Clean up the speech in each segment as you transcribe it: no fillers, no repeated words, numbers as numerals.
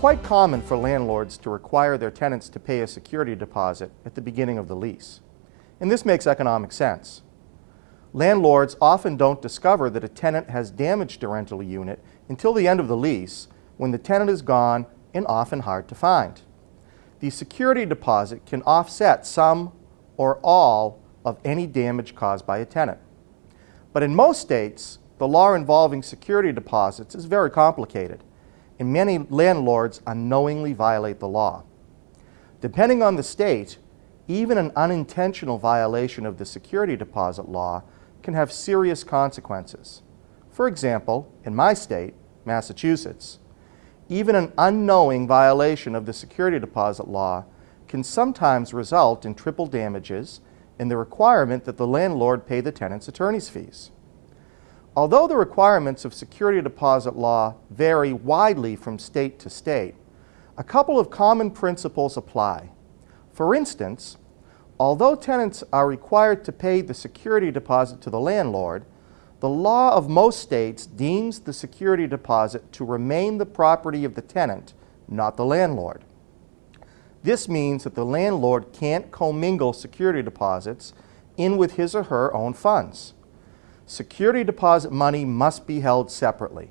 quite common for landlords to require their tenants to pay a security deposit at the beginning of the lease, and this makes economic sense. Landlords often don't discover that a tenant has damaged a rental unit until the end of the lease, when the tenant is gone and often hard to find. The security deposit can offset some or all of any damage caused by a tenant. But in most states, the law involving security deposits is very complicated, and many landlords unknowingly violate the law. Depending on the state, even an unintentional violation of the security deposit law can have serious consequences. For example, in my state, Massachusetts, even an unknowing violation of the security deposit law can sometimes result in triple damages and the requirement that the landlord pay the tenant's attorney's fees. Although the requirements of security deposit law vary widely from state to state, a couple of common principles apply. For instance, although tenants are required to pay the security deposit to the landlord, the law of most states deems the security deposit to remain the property of the tenant, not the landlord. This means that the landlord can't commingle security deposits in with his or her own funds. Security deposit money must be held separately.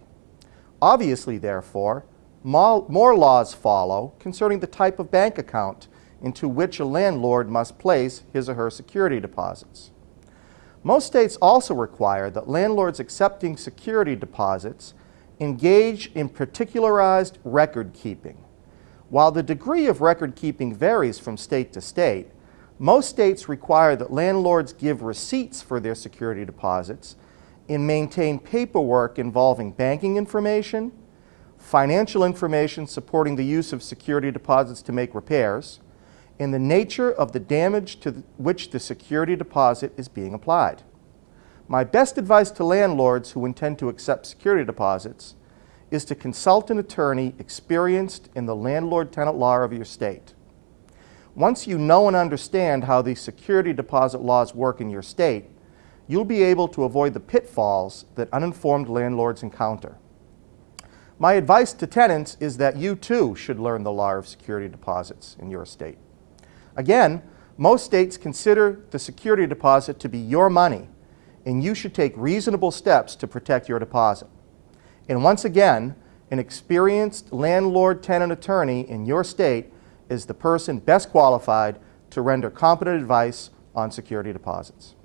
Obviously, therefore, more laws follow concerning the type of bank account into which a landlord must place his or her security deposits. Most states also require that landlords accepting security deposits engage in particularized record keeping. While the degree of record keeping varies from state to state, most states require that landlords give receipts for their security deposits and maintain paperwork involving banking information, financial information supporting the use of security deposits to make repairs, and the nature of the damage to which the security deposit is being applied. My best advice to landlords who intend to accept security deposits is to consult an attorney experienced in the landlord tenant law of your state. Once you know and understand how the security deposit laws work in your state, you'll be able to avoid the pitfalls that uninformed landlords encounter. My advice to tenants is that you too should learn the law of security deposits in your state. Again, most states consider the security deposit to be your money, and you should take reasonable steps to protect your deposit. And once again, an experienced landlord-tenant attorney in your state is the person best qualified to render competent advice on security deposits.